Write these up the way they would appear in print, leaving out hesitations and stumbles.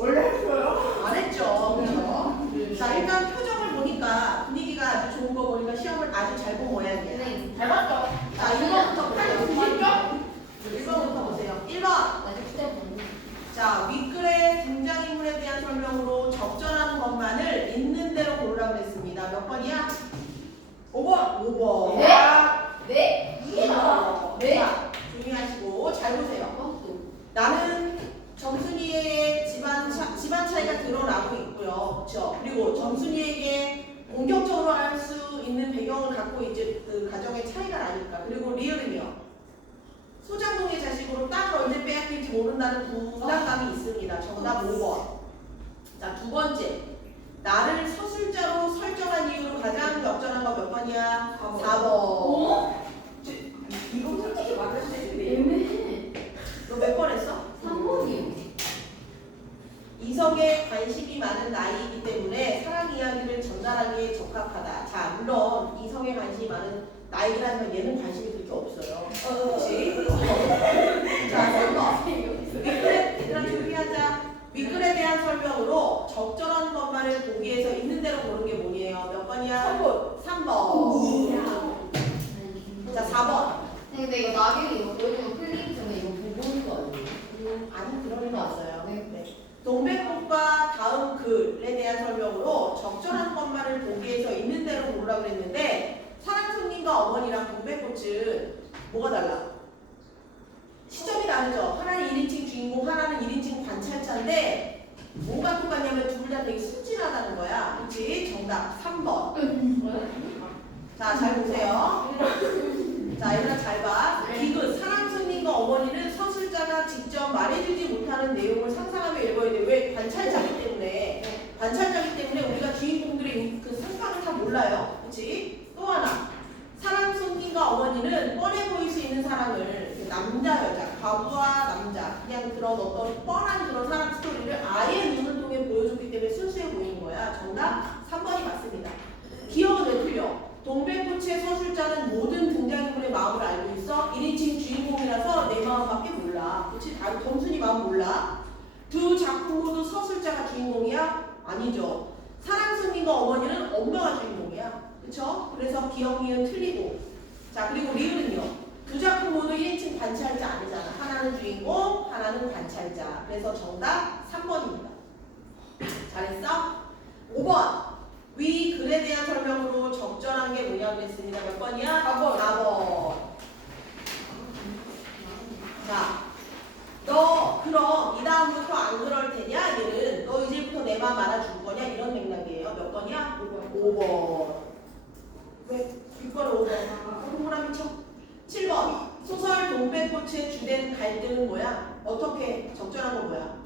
원래 했어요? 안 했죠. 그렇죠? 자, 일단 표정을 보니까 분위기가 아주 좋은 거 보니까 시험을 아주 잘 본 모양이에요. 네. 잘 봤죠? 자, 1번부터 보세요. 맞죠? 1번부터 보세요. 1번. 나중에 그때 보는. 자, 윗글의 등장인물에 대한 설명으로 적절한 것만을 있는 대로 고르라고 했습니다. 몇 번이야? 5번. 5번. 네? 네? 이해다. 네? 자, 조용히 하시고 잘 보세요. 나는 정순이의 집안 차이가 드러나고 있고요. 그렇죠? 그리고 정순이에게 공격적으로 할 수 있는 배경을 갖고 이제 그 가정의 차이가 나니까. 그리고 리을은요. 소장동의 자식으로 땅을 언제 빼앗길지 모른다는 부담감이 있습니다. 정답 5번. 자, 두 번째. 나를 서술자로 설정한 이유로 가장 적절한 거 몇 번이야? 4번. 어? 이거 솔직히 맞을 수 있는데. 애매해. 너 몇 번 했어? 3번이요. 이성에 관심이 많은 나이이기 때문에 사랑 이야기를 전달하기에 적합하다. 자, 물론 이성에 관심이 많은 나이긴 하지만 얘는 관심이 그렇게 없어요. 그렇지? 자, 3번. 윗글에, 얘들아 준비하자. 윗글에 대한 설명으로 적절한 것만을 보기에서 있는 대로 고른 게 뭐예요? 몇 번이야? 3번. 3번. 자, 4번. 근데 이거 나중에 이거 보여주면 클릭 전에 이거 보고 오는 거 아니에요? 아니, 그런 일은 없어요. 네. 동백꽃과 다음 글에 대한 설명으로 적절한 것만을 보기에서 있는 대로 고르라고 그랬는데 사랑손님과 어머니랑 동백꽃은 뭐가 달라? 시점이 다르죠. 하나는 1인칭 주인공, 하나는 1인칭 관찰자인데 뭐가 똑같냐면 둘 다 되게 순진하다는 거야. 그렇지? 정답 3번. 자, 잘 보세요. 자, 얘들아 잘 봐. 디귿, 사랑손님과 어머니는 서술자가 직접 말해주지 못하는 내용을 상상하며 읽어야 돼. 왜? 관찰자기 때문에. 관찰자기 때문에 우리가 주인공들의 그 상상을 다 몰라요. 그렇지? 또 하나. 사랑손님과 어머니는 뻔해 보일 수 있는 사랑을 남자, 여자, 과부와 남자 그냥 그런 어떤 뻔한 그런 사랑 스토리를 아예 눈을 통해 보여줬기 때문에 순수해 보이는 거야. 정답 3번이 맞습니다. 기억은 왜 틀려? 동백꽃의 서술자는 모든 등장인물의 마음을 알고 있어. 1인칭 주인공이라서 내 마음밖에 몰라. 그렇지? 다른 점순이 마음 몰라. 두 작품 모두 서술자가 주인공이야? 아니죠. 사랑손님과 어머니는 엄마가 주인공이야. 그렇죠? 그래서 기억, 니은 틀리고. 자, 그리고 리을은요. 두 작품 모두 1인칭 관찰자 아니잖아. 하나는 주인공, 하나는 관찰자. 그래서 정답 3번입니다. 잘했어? 5번. 위 글에 대한 설명으로 적절한 게 뭐냐고 했습니다. 몇 번이야? 4번. 4번. 자, 너 그럼 이 다음부터 안 그럴 테냐? 얘는 너 이제부터 내 맘 알아줄 거냐? 이런 맥락이에요. 몇 번이야? 5번. 왜? 6번 5번. 동그라미 쳐. 7번. 소설 동백꽃의 주된 갈등은 뭐야? 어떻게? 적절한 건 뭐야?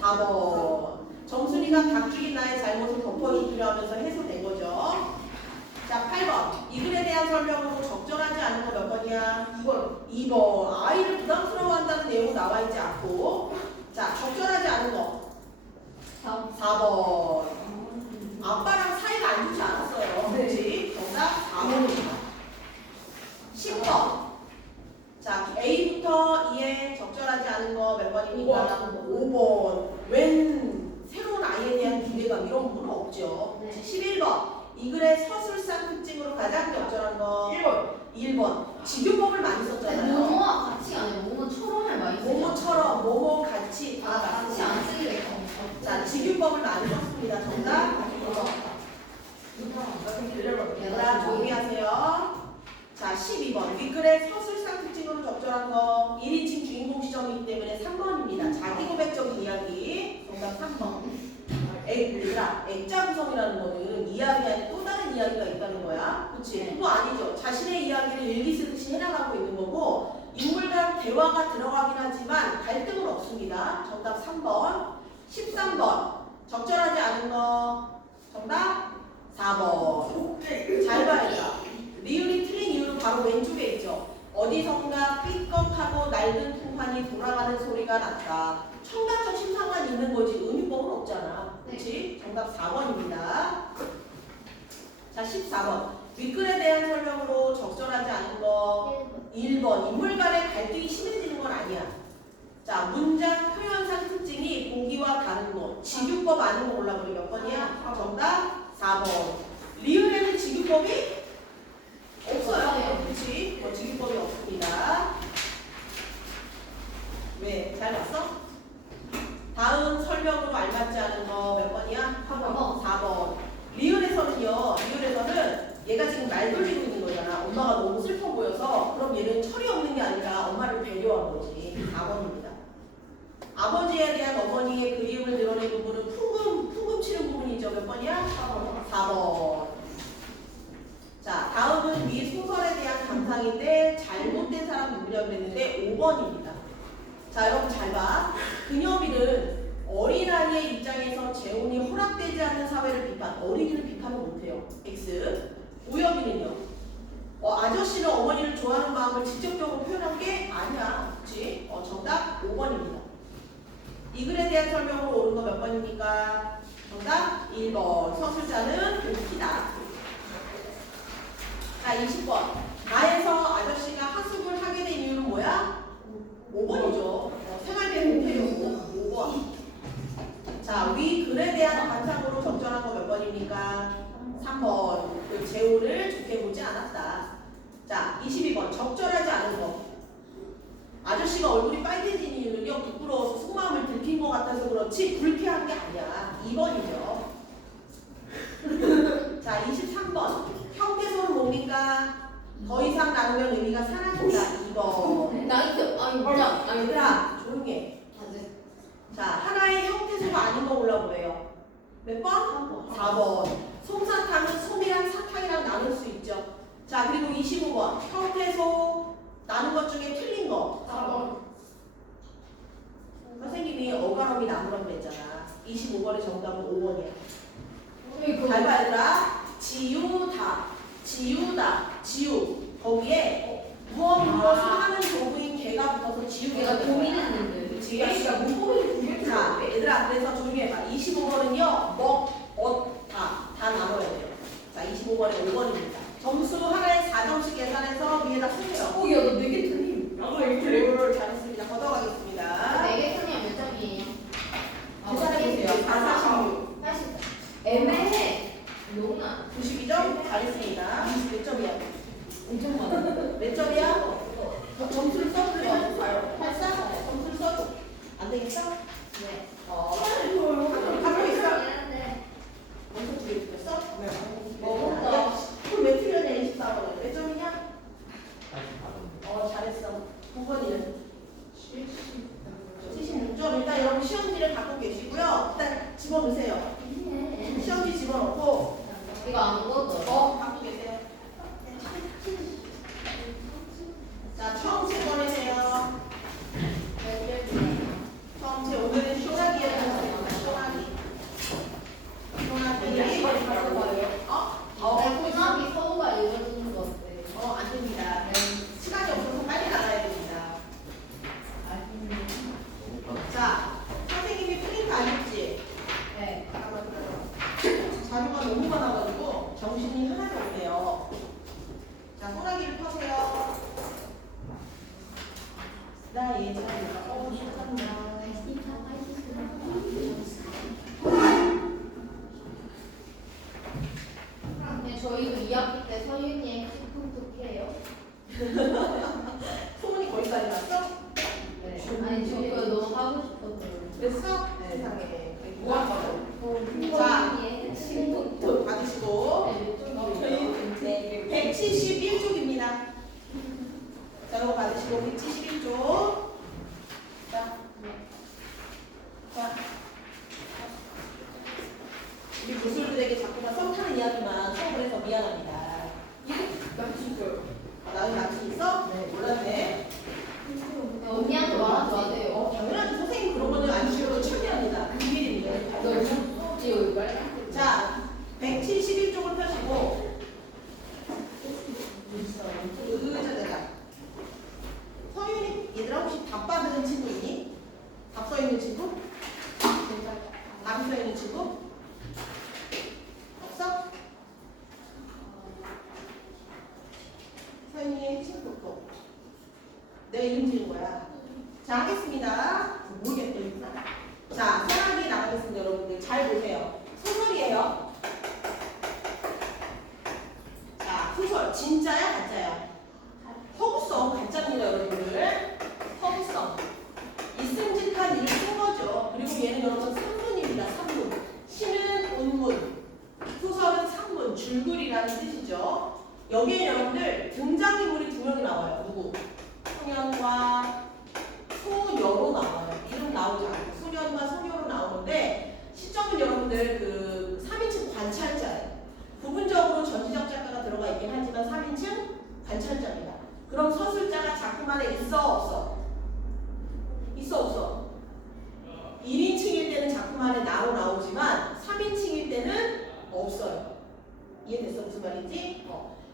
4번. 정순이가 닭죽인 나의 잘못을 덮어주기로 하면서 해소된 거죠. 자, 8번. 이 글에 대한 설명으로 적절하지 않은 거 몇 번이야? 2번. 2번. 아이를 부담스러워한다는 내용은 나와 있지 않고. 자, 적절하지 않은 거 4번. 아빠랑 사이가 안 좋지 않았어요. 그렇지? 정답 4번입니다. 10번. 자, A부터 E에 적절하지 않은 거 몇 번입니까? 5번. 웬 새로운 아이에 대한 기대감 이런 부분은 없죠. 네. 11번. 이 글의 서술상 특징으로 가장 적절한 거 1번. 1번. 직유법을 많이 썼잖아요. 모모와 같이 안 해요. 모모처럼을 많이 쓰죠. 모모처럼 모모 같이 다 같이 맞습니다. 안 쓰기로 했어. 자, 직유법을 많이 썼습니다. 정답 1번. 얘들아 조용히 하세요. 자, 12번. 윗글의 서술상 특징으로 적절한 거 1인칭 주인공 시점이기 때문에 3번입니다. 자기 고백적인 이야기. 정답 3번. 얘들아, 액자 구성이라는 거는 이야기 안에 또 다른 이야기가 있다는 거야. 그치? 네. 그거 아니죠. 자신의 이야기를 일기 쓰듯이 해나가고 있는 거고 인물 간 대화가 들어가긴 하지만 갈등은 없습니다. 정답 3번. 13번. 적절하지 않은 거. 정답 4번. 잘 봐야겠다. 리을이 틀린 이유는 바로 왼쪽에 있죠. 어디선가 삐걱하고 낡은 풍판이 돌아가는 소리가 났다. 청각적 심상만 있는 거지 은유법은 없잖아. 그렇지? 정답 4번입니다. 자, 14번. 윗글에 대한 설명으로 적절하지 않은 거 1번. 인물 간의 갈등이 심해지는 건 아니야. 자, 문장 표현상 특징이 보기와 다른 거. 직유법 아닌 거 골라. 우리 몇 번이야? 정답 4번. 리을에는 직유법이 없어요. 그렇지? 직유법이 없습니다. 왜? 잘 봤어? 다음 설명으로 알맞지 않은 거 몇 번이야? 4번. 리을에서는요. 리을에서는 얘가 지금 말 돌리고 있는 거잖아. 엄마가 너무 슬퍼 보여서 그럼 얘는 철이 없는 게 아니라 엄마를 배려한 거지. 4번입니다. 아버지에 대한 어머니의 그리움을 드러낸 부분은 풍금 치는 부분이죠. 몇 번이야? 4번. 자, 다음은 이 소설에 대한 감상인데 잘못된 사람 누구냐고 그랬는데 5번입니다. 자, 여러분 잘 봐. 그녀비는 어린아이의 입장에서 재혼이 허락되지 않는 사회를 어린이를 비판을 못해요. X. 오여비는요. 아저씨는 어머니를 좋아하는 마음을 직접적으로 표현한 게 아니야. 그치? 정답 5번입니다. 이 글에 대한 설명으로 옳은 거 몇 번입니까? 정답 1번. 서술자는 웃기다. 자, 20번. 나에서 아저씨가 하숙을 하게 된 이유는 뭐야? 5번이죠. 생활비 공태료 5번. 자, 위 글에 대한 감상으로 적절한 거 몇 번입니까? 3번. 그 재혼을 좋게 보지 않았다. 자, 22번. 적절하지 않은 거. 아저씨가 얼굴이 빨개진 이유는요, 부끄러워서 속마음을 들킨 것 같아서 그렇지 불쾌한 게 아니야. 2번이죠. 자, 23번. 형태소는 뭡니까? 더 이상 나누면 의미가 사라진다. 2번. 나이스. 얘들아, 조용히 해. 자, 하나의 형태소가 아닌 거 골라보래요. 몇 번? 4번. 솜사탕은 솜이랑 사탕이랑 나눌 수 있죠. 자, 그리고 25번. 형태소 나눈 것 중에 틀린 거. 4번. 선생님이 어감이 나누라고 그랬잖아. 25번의 정답은 5번이야. 잘 잘 봐, 얘들아. 지우다. 지우. 거기에 무엇을 하는 도구인 개가 붙어서 지우개가 된 거야. 고민했는데. 그치? 진짜 문법이 두개 자, 얘들아, 그래서 조용히 해봐. 25번은요, 다 나눠야 돼요. 자, 25번에 5번입니다. 점수 하나에 4점씩 계산해서 위에다 쓰세요. 야, 너 4개 틀림. 나도 이렇게 틀림. 잘했습니다. 걷어가겠습니다. 4개 틀리면 몇 점이에요? 계산해보세요. 46. 80. 애매해. 용아. 92점? 잘했습니다. 몇 점이야? 엄청 많아. 몇 점이야? 점수를 써주세요. 84? 점수를 써줘. 안 되겠어? 네. 갖고 있어? 네. 점수 두개 틀렸어? 네. 그럼 몇 틀렸냐? 24번은. 몇 점이냐? 잘했어. 9번이는? 76점. 일단 여러분 시험지를 갖고 계시고요. 일단 집어넣으세요. 시험지 집어넣고 이거 아무것도. 갖고 계세요. 자, 처음째 꺼내세요. 처음째 오늘은 쇼나기에 나왔습니다. 쇼나기. 꼬나기 서우가 읽어주는 거 어때? 안 됩니다. 시간이 없어서 빨리 나가야 됩니다. 자, 선생님이 프린트 안 했지? 네. 자료가 너무 많아가지고 정신이 하나도 없네요. 자, 소나기를 펴세요. 나의 자리가 시작한다. 근데 저희도 2학기 때 서윤이의 틱톡톡해요. 소문이 거기까지 났어? 네. 아니 저 그거 너무 하고 싶어서. 됐어? 네. 세상에. 무한 거죠. 자, 톡 받으시고 저희 171쪽입니다. 자, 이거 받으시고 171쪽. 자, 우리 교수들에게 자꾸만 썸 타는 이야기만 수업을 해서 미안합니다. 나는 남친 있어? 네, 몰랐네. 언니한테 말하지 마세요. 당연하지. 선생님 그런 거는 안 쉬워도 처리합니다. 비밀입니다. 너 무섭지 여기 빨리. 자, 171쪽을 펴시고 의자대자. 서윤이 얘들아 혹시 답 받은 친구 있니? 답 써있는 친구? 답 써있는 친구? 없어? 서윤이의 친구 또. 내 이름 지은 거야. 자, 하겠습니다. 모르겠다. 자, 소나기 나가겠습니다, 여러분. 보세요. 소설이에요. 자, 소설. 진짜야, 가짜야? 허구성, 가짜입니다, 여러분들. 허구성. 있음직한 일을 쓴 거죠. 그리고 얘는 여러분 산문입니다, 산문. 시는 운문, 소설은 산문, 줄글이라는 뜻이죠. 여기에 여러분들 등장인물이 두 명이 나와요. 누구? 소년과 소녀로 나와요. 이름 나오지 않고 소년과 소녀로 나오는데 시점은 여러분들 그 3인칭 관찰자예요. 부분적으로 전지적 작가가 들어가 있긴 하지만 3인칭 관찰자입니다. 그럼 서술자가 작품 안에 있어 없어? 있어 없어? 1인칭일 때는 작품 안에 나오지만 3인칭일 때는 없어요. 이해됐어? 무슨 말인지?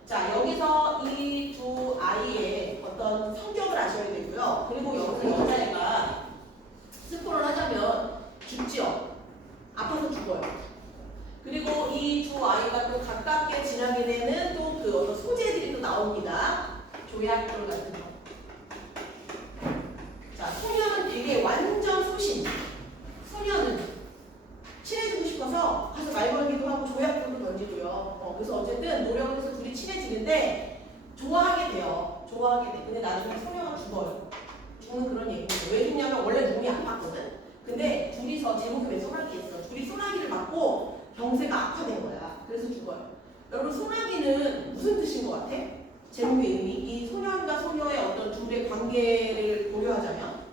자, 여기서 이 두 아이의 어떤 성격을 아셔야 되고요. 그리고 여기서 여자애가 스포를 하자면 죽지요. 아파서 죽어요. 그리고 이 두 아이가 또 가깝게 지나게 되는 또 그 어떤 소재들이 또 나옵니다. 조약돌 같은 거. 자, 소녀는 되게 완전 소신. 소녀는 친해지고 싶어서 가서 말 걸기도 하고 조약돌도 던지고요. 그래서 어쨌든 노력을 해서 둘이 친해지는데 좋아하게 돼요. 좋아하게 돼. 근데 나중에 소녀가 죽어요. 죽는 그런 얘기예요. 왜 죽냐면 원래 몸이 아팠거든. 근데 둘이서 제목이 왜 소나기였어? 둘이 소나기를 맞고 병세가 악화된 거야. 그래서 죽어요. 여러분 소나기는 무슨 뜻인 것 같아? 제목의 의미. 이 소년과 소녀의 어떤 둘의 관계를 고려하자면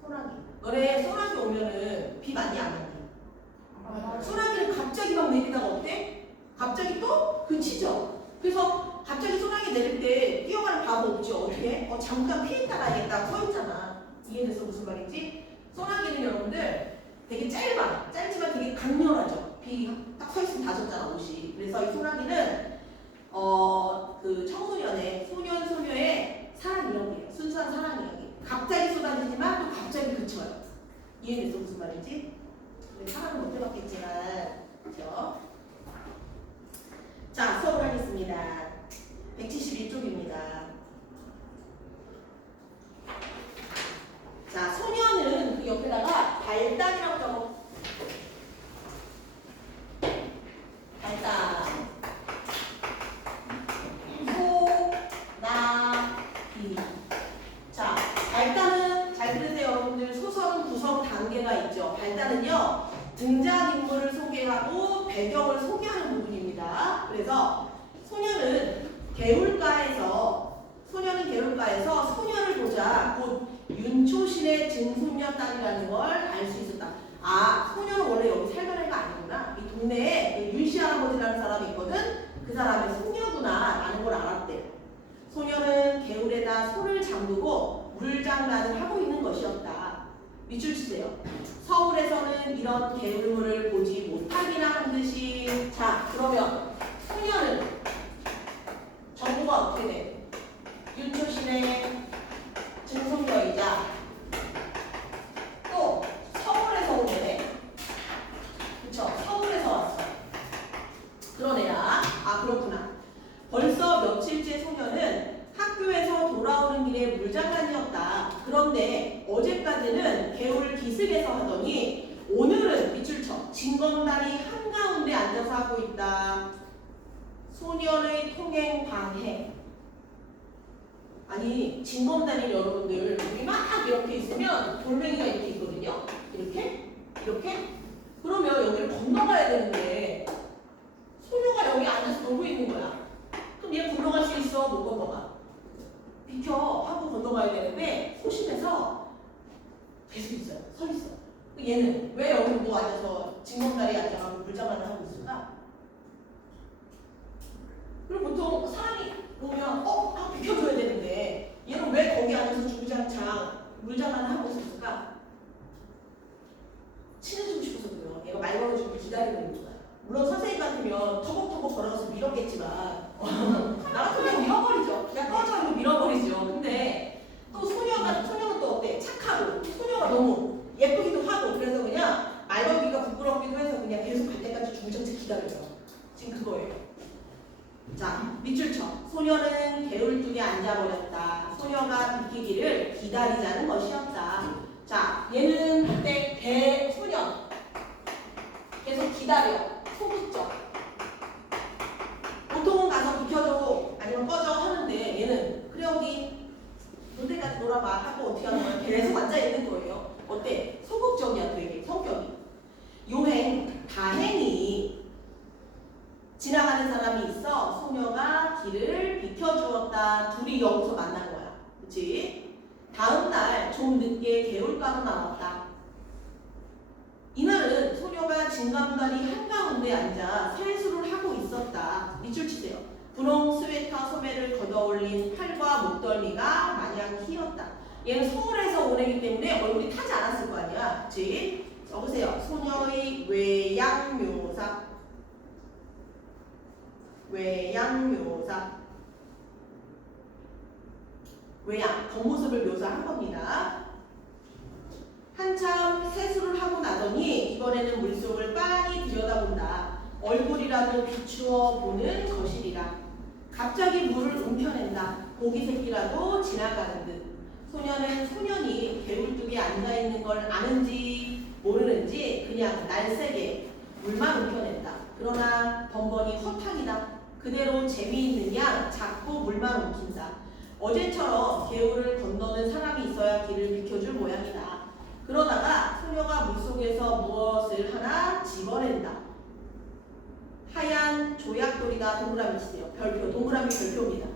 소나기. 너네 소나기 오면은 비 많이 안 오니? 소나기는 갑자기 막 내리다가 어때? 갑자기 또 그치죠? 그래서 갑자기 소나기 내릴 때 뛰어가는 바보 없지? 어떻게? 잠깐 피했다 가야겠다 서 있잖아. 이해됐어? 무슨 말인지? 소나기는 여러분들 되게 짧지만 되게 강렬하죠. 비 딱 서 있으면 다 젖잖아 옷이. 그래서 이 소나기는 그 청소년의 소년 소녀의 사랑 이야기예요. 순수한 사랑 이야기. 갑자기 쏟아지지만 또 갑자기 그쳐요. 이해됐어? 무슨 말인지? 사랑은 못 해봤겠지만 그렇죠? 자, 수업을 하겠습니다. 171쪽입니다. 자, 소녀는 그 옆에다가 발단이라고 적어. 발단. 소나기. 자, 발단은 잘 들으세요, 여러분들. 소설은 구성 단계가 있죠. 발단은요, 등장인물을 소개하고 배경을 소개하는 부분입니다. 그래서 소녀는 개울가에서 소녀를 보자 곧 윤초신의 증손녀 딸이라는 걸 알 수 있었다. 아, 소녀는 원래 여기 살던 애가 아니구나. 이 동네에 윤씨 할아버지라는 사람이 있거든. 그 사람의 손녀구나 라는 걸 알았대요. 소녀는 개울에다 소를 잠그고 물장난을 하고 있는 것이었다. 밑줄 치세요. 서울에서는 이런 개울물을 보지 못하기나 한 듯이. 자, 그러면 소녀는 정보가 어떻게 돼? 윤초신의 증손녀이자 또 서울에서 온 애네. 그쵸? 서울에서 왔어. 그런 애야. 아, 그렇구나. 벌써 며칠째 소녀는 학교에서 돌아오는 길에 물장난이었다. 그런데 어제까지는 개울 기슭에서 하더니 오늘은 밑줄 쳐. 징검다리 한가운데 앉아서 하고 있다. 소년의 통행 방해. 아니, 징검다리 여러분들 우리 막 이렇게 있으면 돌멩이가 이렇게 있거든요. 이렇게? 그러면 여기를 건너가야 되는데 소녀가 여기 앉아서 놀고 있는 거야. 그럼 얘 건너갈 수 있어? 못 건너가? 비켜 하고 건너가야 되는데 소심해서 계속 있어요. 서 있어. 얘는 왜 여기 뭐 앉아서 징검다리에 앉아가지고 물장난을 하고 있을까? 그리고 보통 사람이 보면 비켜줘야 되는데 얘는 왜 거기 앉아서 주구장창 물장난을 하고 있었을까? 친해지고 싶어서 그래요. 얘가 말 걸어주고 기다리고 있는 거야. 물론 선생님 같으면 터벅터벅 걸어가서 밀었겠지만 나 같으면 밀어버리죠. 그냥 꺼져 이거 밀어버리죠. 근데 또 소녀는 또 어때? 착하고 소녀가 너무 예쁘기도 하고 그래서 그냥 말 걸기가 부끄럽기도 해서 그냥 계속 갈 때까지 주구장창 기다려요. 지금 그거예요. 자, 밑줄 쳐. 소녀는 개울뚝에 앉아버렸다. 소녀가 비키기를 기다리자는 것이었다. 자, 얘는 그때 소녀 진감달이 한가운데 앉아 세수를 하고 있었다. 밑줄 치세요. 분홍 스웨터 소매를 걷어올린 팔과 목덜미가 마냥 희었다. 얘는 서울에서 오래기 때문에 얼굴이 타지 않았을 거 아니야. 그치? 적으세요. 소녀의 외양묘사. 외양묘사. 외양, 겉모습을 묘사한 겁니다. 한참 세수를 하고 나더니 이번에는 물속을 빤히 들여다본다. 얼굴이라도 비추어 보는 것이리라. 갑자기 물을 움켜낸다. 고기 새끼라도 지나가는 듯. 소녀는 소년이 배울뚝에 앉아있는 걸 아는지 모르는지 그냥 날쌔게 물만 움켜낸다. 그러나 번번이 허탕이다. 그대로 재미있는 양 자꾸 물만 움킨다. 어제처럼 개울을 건너는 사람이 있어야 길을 비켜줄 모양이다. 그러다가 소녀가 물속에서 무엇을 하나 집어낸다. 하얀 조약돌이다. 동그라미 치세요. 별표, 동그라미 별표입니다.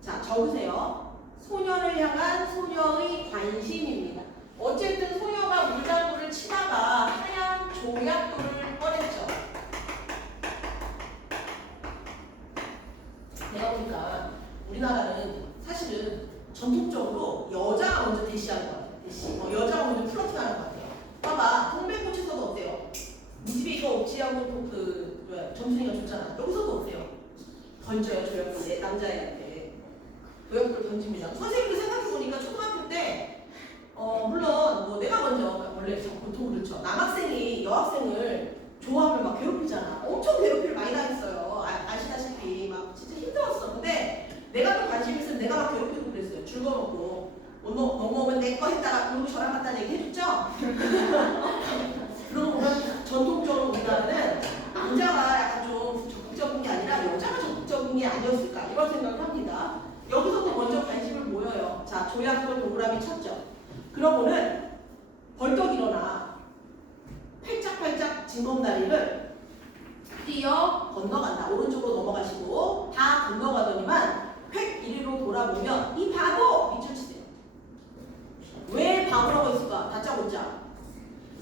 자, 적으세요. 소녀를 향한 소녀의 관심입니다. 어쨌든 소녀가 물장구를 치다가 하얀 조약돌을 꺼냈죠. 내가 보니까 우리나라는 사실은 전통적으로 여자가 먼저 대시하는 것 같아요. 대시. 여자가 먼저 플러팅하는 것 같아요. 봐봐, 동백꽃에서도 어때요? 이 집에 이거 없지 하고 점순이가 줬잖아. 여기서도 어때요? 던져요, 조약돌. 남자애한테. 조약돌 던집니다. 선생님도 생각해보니까 초등학교 때 물론 뭐 내가 먼저 원래 보통 그렇죠. 남학생이 여학생을 좋아하면 막 괴롭히잖아. 엄청 괴롭힘을 많이 당했어요. 아시다시피 막 진짜 힘들었어. 근데 내가 또 관심 있으면 내가 막 괴롭히고 그랬어요. 줄 거놓고 넘어오면 내 거 했다가 그리고 저랑 갔다는 얘기 해줬죠? 그러고 보면 전통적으로 우리나라는 남자가 약간 좀 적극적인 게 아니라 여자가 적극적인 게 아니었을까 이런 생각을 합니다. 여기서도 먼저 관심을 모여요. 자, 조약돌 동그라미 쳤죠. 그러고는 벌떡 일어나 팔짝팔짝 징검다리를 뛰어 건너간다. 오른쪽으로 넘어가시고 다 건너가더니만 획 이리로 돌아보면 이 바보! 밑줄 치세요. 왜 바보라고 했을까? 다짜고짜.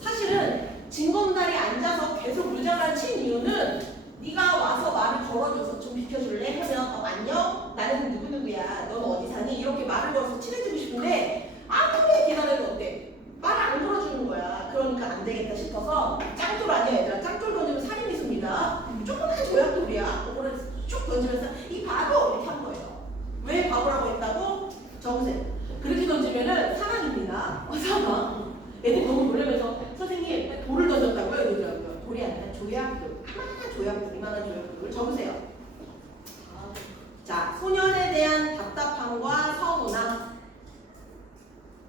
사실은 징검다리 앉아서 계속 물장난 친 이유는 네가 와서 말을 걸어줘서 좀 비켜줄래? 하면 안녕? 나는 누구누구야. 넌 어디 사니? 이렇게 말을 걸어서 친해지고 싶은데 아무리 기다려도 어때? 말을 안 걸어주는 거야. 그러니까 안 되겠다 싶어서 짱돌 아니야 얘들아. 짱돌 던지면 살인이 습니다. 조그만 조약돌이야. 그거를 쭉 던지면서 이 바보! 이렇게 한 거예요. 왜 바보라고 했다고? 적으세요. 그렇게 던지면은 사망입니다. 사망. 애들 너무 놀라면서 선생님 돌을 던졌다고요? 이러더라고요. 돌이 아니라 조약돌. 하나하나 조약돌, 이만한 조약돌을 적으세요. 자, 소년에 대한 답답함과 서운함.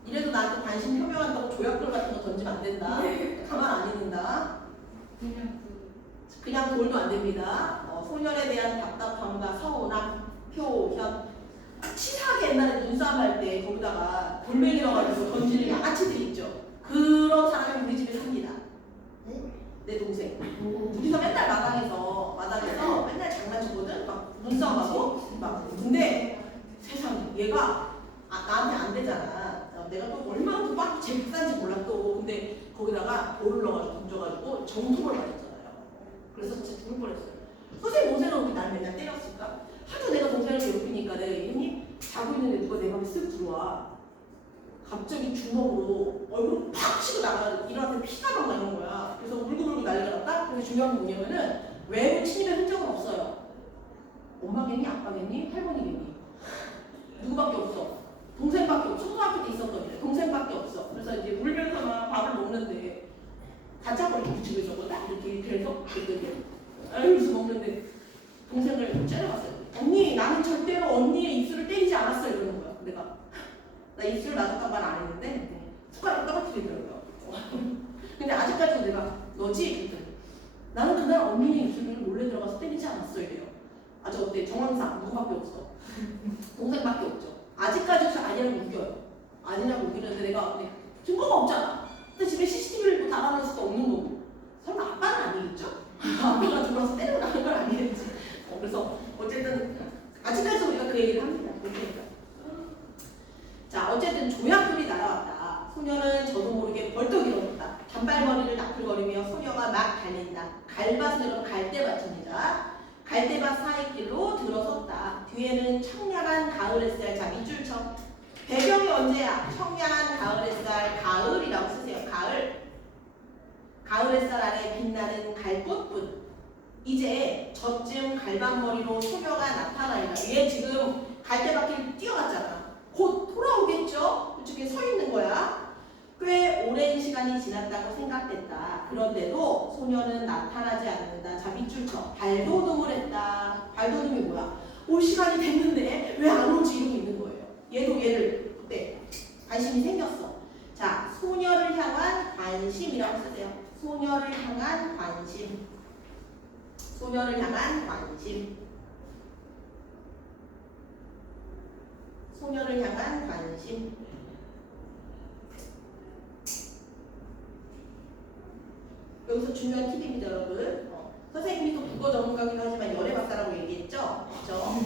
이래도 나한테 관심 표명한다고 조약돌 같은 거 던지면 안 된다. 가만 안 있는다. 그냥 돌도 안 됩니다. 소년에 대한 답답함과 서운함, 표현. 치사하게 옛날에 눈싸움 할 때 거기다가 돌멩이라 가지고 던지는 양아치들 있죠. 그런 사람이 우리 집에 삽니다. 내 동생. 둘이서 맨날 마당에서 맨날 장난치거든. 막 눈싸움하고 막. 근데 세상에 얘가 나한테 안 되잖아. 내가 또 얼마나 또 제 비싼지 몰라 또. 근데 거기다가 돌을 넣어가지고 던져가지고 정통을 맞았잖아요. 그래서 진짜 죽을 뻔했어요. 선생님 동생은 그렇게 날 맨날 때렸을까? 하도 내가 동생을 괴롭히니까 내가 얘기했니? 자고 있는데 누가 내 방에 쓱 들어와. 갑자기 주먹으로 얼굴 팍 치고 일어나서 피가 막 나는 거야. 그래서 울고불고 난리가 났다? 근데 중요한 건 뭐냐면은 외부 침입의 흔적은 없어요. 엄마겠니? 아빠겠니? 할머니겠니? 누구밖에 없어. 동생밖에 없어. 초등학교 때 있었던 일. 동생밖에 없어. 그래서 이제 울면서 막 밥을 먹는데 가짜버리 붙이고 있었거든. 이렇게 그래서 이러면서 먹는데 동생을 째려봤어요. 언니 나는 절대로 언니의 입술을 때리지 않았어 이러는 거야. 내가 나 입술 나갔단 말 안 했는데 손가락 떨어뜨리더라고요. 근데 아직까지도 내가 너지? 그랬더니 나는 그날 언니의 입술을 몰래 들어가서 때리지 않았어 이래요. 아주 어때? 정황상 누구밖에 없어. 동생밖에 없죠. 아직까지도 아니라고 우겨요. 아니냐고 우기는데 내가 증거가 없잖아. 근데 집에 CCTV를 달아놓을 수도 없는 거고. 설마 아빠는 아니겠죠? 아빠가 들어와서 때리고 나는 건 아니겠지. 그래서 어쨌든 아직까지도 우리가 그 얘기를 합니다. 그러니까. 자, 어쨌든 조약돌이 날아왔다. 소녀는 저도 모르게 벌떡 일어났다. 단발머리를 나풀거리며 소녀가 막 달린다. 갈밭으로 갈대밭입니다. 갈대밭 사이길로 들어섰다. 뒤에는 청량한 가을 햇살. 자, 밑줄 쳐. 배경이 언제야? 청량한 가을 햇살. 가을이라고 쓰세요. 가을. 가을 햇살 아래 빛나는 갈꽃뿐. 이제 저쯤 갈밭머리로 소녀가 나타나리라. 얘 지금 갈대밭길 뛰어갔잖아. 곧 돌아오겠죠? 이쪽에 서 있는 거야. 꽤 오랜 시간이 지났다고 생각됐다. 그런데도 소녀는 나타나지 않는다. 자, 밑줄 쳐. 발돋움을 했다. 발돋움이 뭐야? 올 시간이 됐는데 왜 안 오지? 이러고 있는 거예요. 얘도 얘를 그때 관심이 생겼어. 자, 소녀를 향한 관심이라고 쓰세요. 소녀를 향한 관심. 소녀를 향한 관심. 소녀를 향한 관심. 여기서 중요한 팁입니다, 여러분. 선생님이 또 국어 전문가기도 하지만 연애 박사라고 얘기했죠? 그렇죠?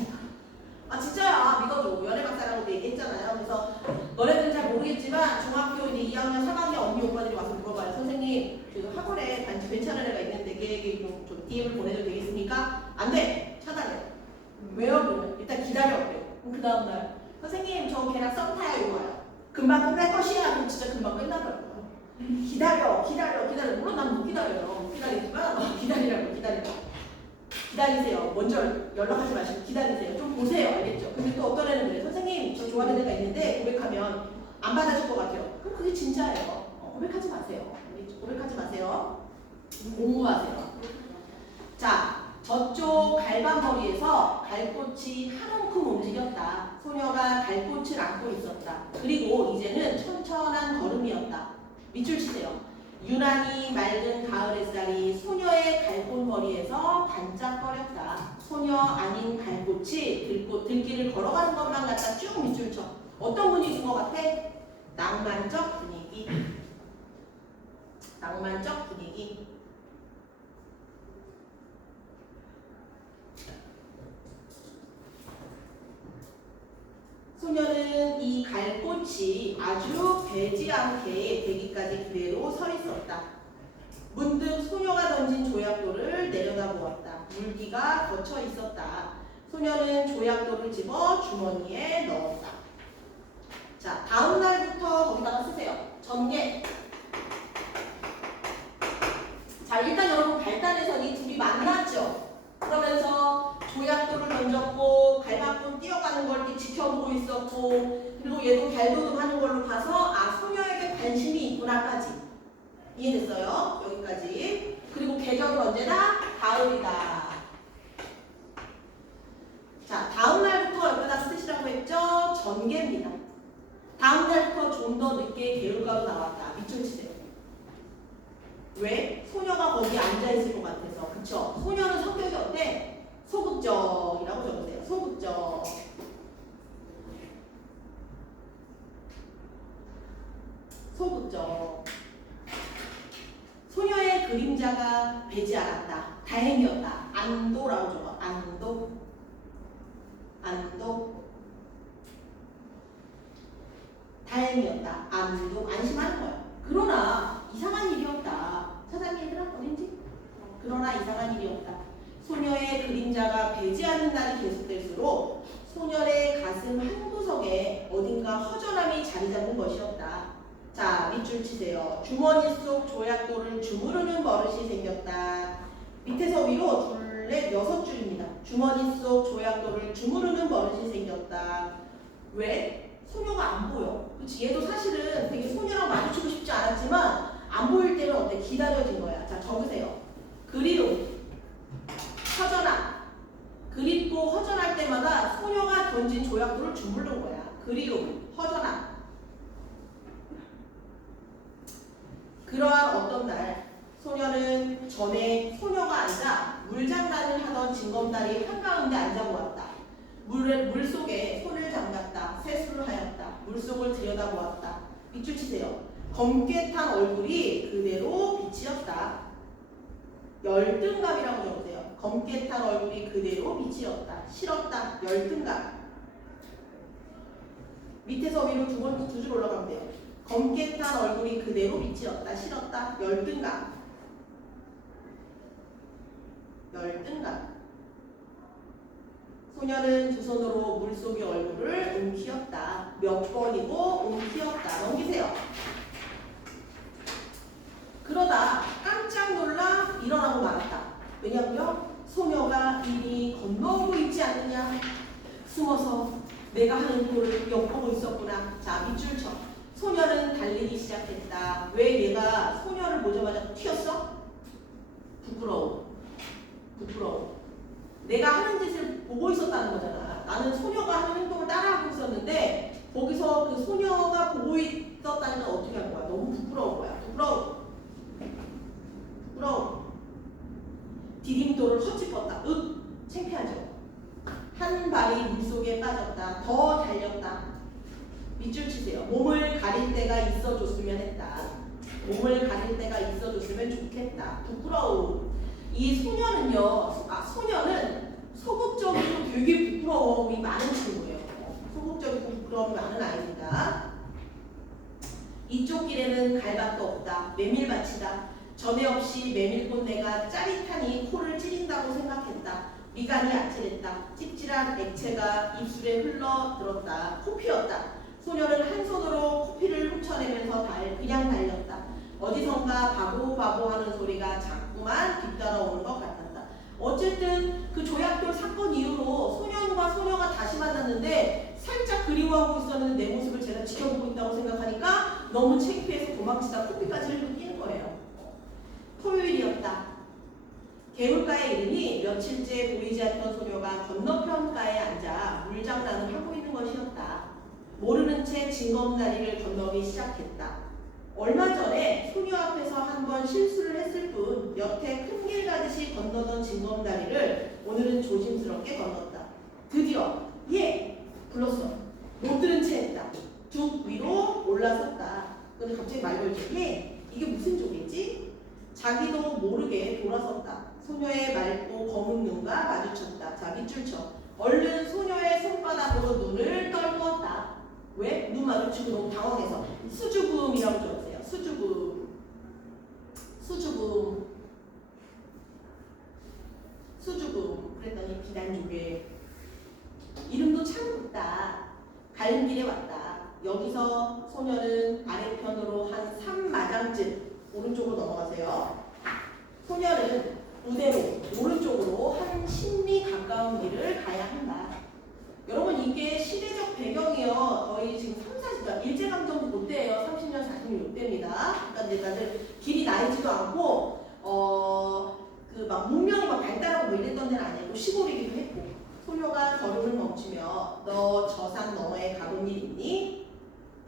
아 진짜야, 믿어줘. 연애 박사라고 얘기했잖아요. 그래서 너네들은 잘 모르겠지만 중학교 이제 2학년, 3학년 언니 오빠들이 와서 물어봐요. 선생님, 지금 학원에 단지 괜찮은 애가 있는데 걔에게 좀 DM을 보내도 되겠습니까? 안 돼. 차단해. 왜요? 그러면 일단 기다려. 그래요. 그럼 그 다음날 선생님 저 걔랑 썸 타요 이거예요. 금방 끝날 것이야. 그럼 진짜 금방 끝나더라고요. 기다려. 물론 난 못 기다려요. 못 기다리지만 기다리세요. 먼저 연락하지 마시고 기다리세요. 좀 보세요. 알겠죠? 근데 또 어떤 애는 그래. 선생님 저 좋아하는 애가 있는데 고백하면 안 받아줄 것 같아요. 그럼 그게 진짜예요. 고백하지 마세요. 알겠죠? 고백하지 마세요. 공부하세요. 자, 저쪽 갈밭머리에서 갈꽃이 한 움큼 움직였다. 소녀가 갈꽃을 안고 있었다. 그리고 이제는 천천한 걸음이었다. 밑줄 치세요. 유난히 맑은 가을 햇살이 소녀의 갈꽃머리에서 반짝거렸다. 소녀 아닌 갈꽃이 들길을 걸어가는 것만 갖다 쭉 밑줄 쳐. 어떤 분위기인 것 같아? 낭만적 분위기. 낭만적 분위기. 소녀는 이 갈꽃이 아주 배지 않게 되기까지 그대로 서 있었다. 문득 소녀가 던진 조약돌을 내려다보았다. 물기가 걷혀 있었다. 소녀는 조약돌을 집어 주머니에 넣었다. 자, 다음 날부터 거기다가 쓰세요. 전개. 자, 일단 여러분 발단에서 이 둘이 만났죠. 그러면서 조약돌을 던졌고 갈밭길 뛰어가는 걸 이렇게 지켜보고 있었고, 그리고 얘도 발돋움하는 걸로 봐서 아, 소녀에게 관심이 있구나까지 이해됐어요? 여기까지. 그리고 계절은 언제나 가을이다. 자, 다음 날부터 여기다 쓰시라고 했죠? 전개입니다. 다음 날부터 좀 더 늦게 개울가로 나왔다. 밑줄 치세요. 왜? 소녀가 거기 앉아있을 것 같아서. 그쵸? 소녀는 성격이 어때? 소극적이라고 적으세요. 소극적. 소극적. 소녀의 그림자가 배지 않았다. 다행이었다. 안도라고 적어. 안도. 안도. 다행이었다. 안도. 안심하는 거야. 그러나 이상한 일이었다. 찾았니 얘들아? 어딘지? 그러나 이상한 일이었다. 소녀의 그림자가 배지 않는 날이 계속될수록 소녀의 가슴 한구석에 어딘가 허전함이 자리 잡는 것이었다. 자, 밑줄 치세요. 주머니 속 조약돌을 주무르는 버릇이 생겼다. 밑에서 위로 둘레 6줄입니다. 주머니 속 조약돌을 주무르는 버릇이 생겼다. 왜? 소녀가 안 보여. 그치? 얘도 사실은 되게 소녀랑 마주치고 싶지 않았지만 안 보일 때는 어때? 기다려진 거야. 자, 적으세요. 그리움, 허전함. 그립고 허전할 때마다 소녀가 던진 조약돌을 주무른 거야. 그리움, 허전함. 그러한 어떤 날 소녀는 전에 소녀가 앉아 물장난을 하던 징검다리 한가운데 앉아보았다. 물속에 손을 담갔다. 세수를 하였다. 물속을 들여다보았다. 밑줄 치세요. 검게 탄 얼굴이 그대로 빛이었다. 열등감이라고 적으세요. 검게 탄 얼굴이 그대로 빛이었다. 싫었다. 열등감. 밑에서 위로 두 줄 올라가면 돼요. 검게 탄 얼굴이 그대로 비치었다. 싫었다. 열등감. 열등감. 소녀는 두 손으로 물속의 얼굴을 움키었다. 몇 번이고 움키었다. 넘기세요. 그러다 깜짝 놀라 일어나고 말았다. 왜냐고요? 소녀가 이리 건너오고 있지 않느냐. 숨어서 내가 하는 꼴을 엿보고 있었구나. 자, 밑줄 쳐. 소녀는 달리기 시작했다. 왜 얘가 소녀를 보자마자 튀었어? 부끄러워. 부끄러워. 내가 하는 짓을 보고 있었다는 거잖아. 나는 소녀가 하는 행동을 따라하고 있었는데 거기서 그 소녀가 보고 있었다는 건 어떻게 할 거야? 너무 부끄러운 거야. 부끄러워. 부끄러워. 디딤돌을 헛짚었다. 창피하죠. 한 발이 물속에 빠졌다. 더 달렸다. 밑줄 치세요. 몸을 가릴 때가 있어줬으면 했다. 몸을 가릴 때가 있어줬으면 좋겠다. 부끄러움. 이 소녀는요. 소녀는 소극적이고 되게 부끄러움이 많은 친구예요. 소극적이고 부끄러움이 많은 아이입니다. 이쪽 길에는 갈밭도 없다. 메밀밭이다. 전에 없이 메밀꽃내가 짜릿하니 코를 찌린다고 생각했다. 미간이 아찔했다. 찝찝한 액체가 입술에 흘러들었다. 코피였다. 소녀는 한 손으로 코피를 훔쳐내면서 그냥 달렸다. 어디선가 바보바보 하는 소리가 자꾸만 뒤따라오는 것 같았다. 어쨌든 그 조약돌 사건 이후로 소년과 소녀가 다시 만났는데 살짝 그리워하고 있었는데 내 모습을 제가 지켜보고 있다고 생각하니까 너무 창피해서 도망치다 코피까지 흘리고 뛰는 거예요. 토요일이었다. 개울가에 이르니 며칠째 보이지 않던 소녀가 건너편가에 앉아 물장난을 하고 있는 것이었다. 모르는 채 징검다리를 건너기 시작했다. 얼마 전에 소녀 앞에서 한 번 실수를 했을 뿐 여태 큰 길 가듯이 건너던 징검다리를 오늘은 조심스럽게 건넜다. 드디어 예! 불렀어. 못 들은 채 했다. 쭉 위로 올라섰다. 근데 갑자기 말 걸지. 예! 이게 무슨 족이지? 자기도 모르게 돌아섰다. 소녀의 맑고 검은 눈과 마주쳤다. 자, 밑줄 쳐. 얼른 소녀의 손바닥으로 눈을 떨구었다. 왜? 눈 마주치고 너무 당황해서. 수줍음이라고 적으세요. 수줍음. 수줍음. 수줍음. 그랬더니 비단족에 이름도 참 굵다. 가는 길에 왔다. 여기서 소녀는 아래편으로 한 3마장쯤 오른쪽으로 넘어가세요. 소녀는 우대로 오른쪽으로 한 10리 가까운 길을 가야 한다. 여러분 이게 시대적 배경이요. 거의 지금 30, 40년 일제강점기 그때예요. 30년, 40년 이때입니다. 그러니까 이제 다들 길이 나이지도 않고 그 막 문명이 막 발달하고 뭐 이랬던 데는 아니고 시골이기도 했고. 소녀가 걸음을 멈추며 너 저 산 너머에 가본 일 있니?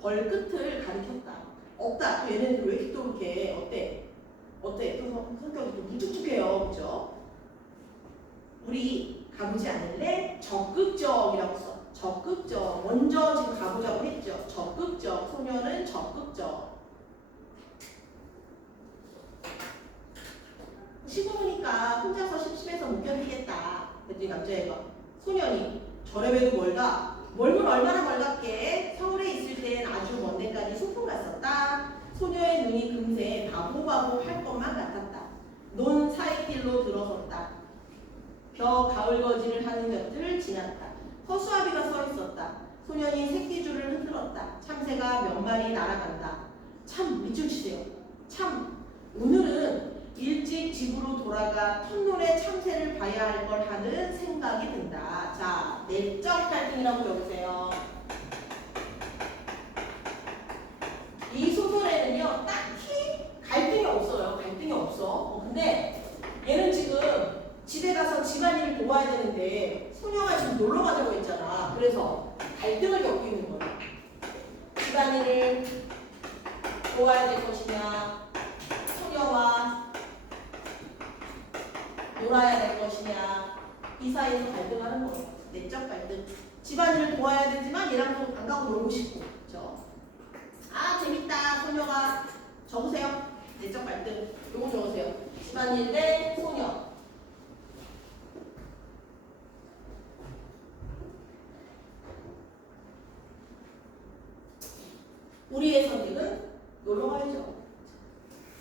벌끝을 가리켰다. 없다. 또 얘네들 왜 이렇게 또 이렇게 어때? 또 성격이 또 무뚝뚝해요. 그죠? 우리 가보지 않을래? 적극적이라고 써. 적극적. 먼저 지금 가보자고 했죠. 적극적. 소녀는 적극적. 시골이니까 혼자서 심심해서 못 견디겠다. 그랬더니 남자애가 소년이 저렴해도 멀다. 멀면 얼마나 멀답게. 서울에 있을 땐 아주 먼 데까지 소풍 갔었다. 소녀의 눈이 금세 바보바보 할 것만 같았다. 논 사이길로 들어섰다. 벼 가을거지를 하는 곁을 지났다. 허수아비가 서 있었다. 소년이 새끼줄을 흔들었다. 참새가 몇 마리 날아간다. 참 밑줄 치세요. 참 오늘은 일찍 집으로 돌아가 텄놀에 참새를 봐야 할 걸 하는 생각이 든다. 자, 내적 갈등이라고 적으세요. 이 소설에는요, 딱히 갈등이 없어요. 갈등이 없어. 근데 얘는 지금 집에 가서 집안일을 도와야 되는데 소녀가 지금 놀러 가자고 했잖아. 그래서 갈등을 겪고 있는 거야. 집안일을 도와야 될 것이냐, 소녀와 놀아야 될 것이냐, 이 사이에서 갈등하는 거예요. 내적 갈등. 집안일을 도와야 되지만 얘랑 또 안 가고 놀고 싶고. 그렇죠? 아 재밌다. 소녀가 적으세요. 내적 갈등. 요거 적으세요. 집안일 대 소녀. 우리의 선택은 놀러 가야죠.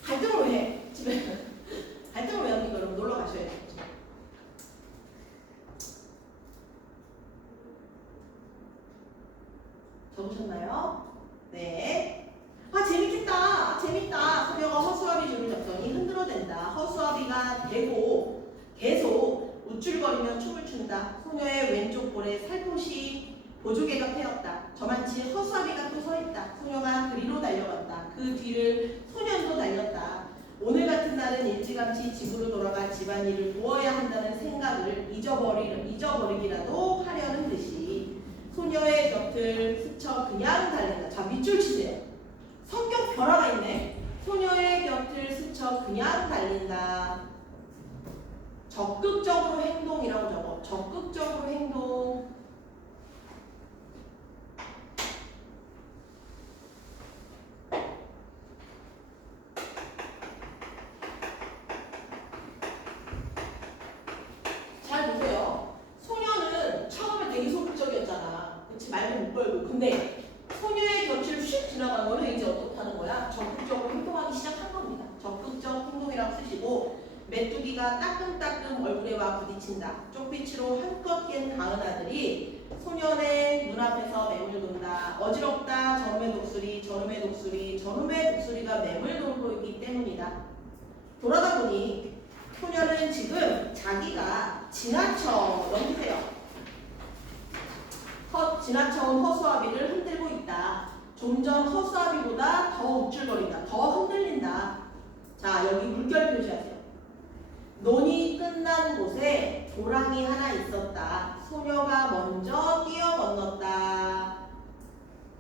갈등을 왜 해? 집에 갈등을 왜 합니까? 여러분 놀러 가셔야죠. 적으셨나요? 네. 아 재밌겠다. 재밌다. 소녀가 허수아비 줄을 잡더니 흔들어댄다. 허수아비가 되고 계속 우쭐거리며 춤을 춘다. 소녀의 왼쪽 볼에 살포시 보조개가 패였다. 저만치 허수아비가 또 서있다. 소녀가 그리로 달려간다. 그 뒤를 소년도 달렸다. 오늘 같은 날은 일찌감치 집으로 돌아가 집안일을 도와야 한다는 생각을 잊어버리기라도 하려는 듯이 소녀의 곁을 스쳐 그냥 달린다. 자, 밑줄 치세요. 성격 변화가 있네. 소녀의 곁을 스쳐 그냥 달린다. 적극적으로 행동이라고 적어. 적극적으로 행동. 잘 보세요. 소녀는 처음에 되게 소극적이었잖아. 그치? 말도 못 걸고. 근데 소녀의 곁을 휙 지나간 거는 이제 어떻다는 거야? 적극적으로 행동하기 시작한 겁니다. 적극적 행동이라고 쓰시고 메뚜기가 따끔따끔 얼굴에 와 부딪힌다. 쪽빛으로 한껏 깬 가은 아들이 소년의 눈앞에서 맴을 돈다. 어지럽다. 저놈의 독수리, 저놈의 독수리, 저놈의 독수리가 맴을 돌고 있기 때문이다. 돌아다 보니 소녀는 지금 자기가 지나쳐 넘기세요. 지나쳐온 허수아비를 흔들고 있다. 좀 전 허수아비보다 더 우쭐거린다. 더 흔들린다. 자, 여기 물결 표시하세요. 논이 끝난 곳에 도랑이 하나 있었다. 소녀가 먼저 뛰어 건넜다.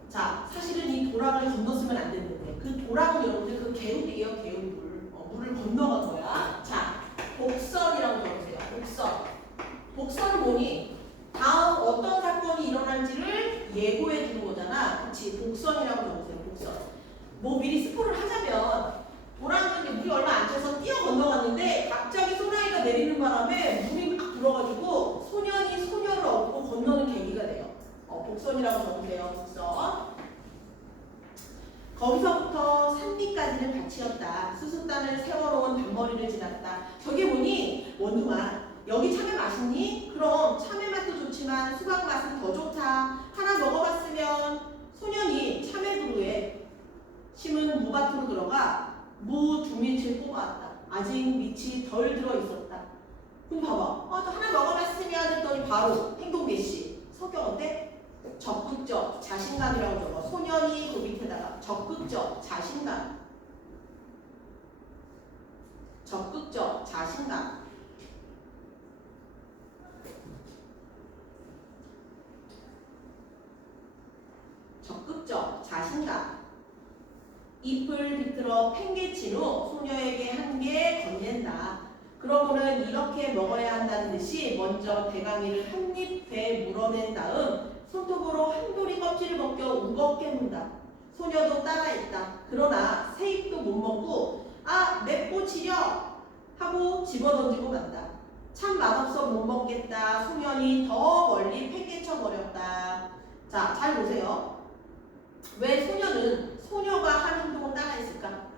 자, 사실은 이 도랑을 건넜으면 안 됐는데 그 도랑은 여러분들 그 개울이에요. 개울. 물을 건너간 거야. 자, 복선이라고 적으세요. 복선. 복선은 뭐니? 다음 어떤 사건이 일어날지를 예고해 주는 거잖아. 그치? 복선이라고 적으세요. 복선. 뭐 미리 스포를 하자면 도랑이 물이 얼마 안 차서 뛰어 건너갔는데 갑자기 소나기가 내리는 바람에 물이 막 불어가지고 소년이 소녀를 업고 건너는 계기가 돼요. 복선이라고 적으세요. 복선. 거기서부터 산뒤까지는 밭이었다. 수숫단을 세워놓은 단머리를 지났다. 저게 뭐니? 원둥아, 여기 참외 맛있니? 그럼 참외 맛도 좋지만 수박 맛은 더 좋다. 하나 먹어봤으면. 소년이 참외 그루에 심은 무밭으로 들어가 무 두 밑을 뽑아왔다. 아직 밑이 덜 들어있었다. 그럼 봐봐. 또 하나 먹어봤으면 했더니 바로 행동 개시. 성격 어때? 적극적, 자신감이라고 적어. 소년이 그 밑에다가 적극적, 자신감. 적극적, 자신감. 적극적, 자신감. 잎을 비틀어 팽개친 후 소녀에게 한 개 건넨다. 그러고는 이렇게 먹어야 한다는 듯이 먼저 대강이를 한 입 배 물어낸 다음 손톱으로 한 도리 껍질을 벗겨 우겁게 문다. 소녀도 따라했다. 그러나 새 입도 못 먹고 맵고 지려 하고 집어던지고 만다. 참 맛없어 못 먹겠다. 소년이 더 멀리 팽개쳐 버렸다. 자, 잘 보세요. 왜 소녀는 소녀가 한 행동을 따라했을까?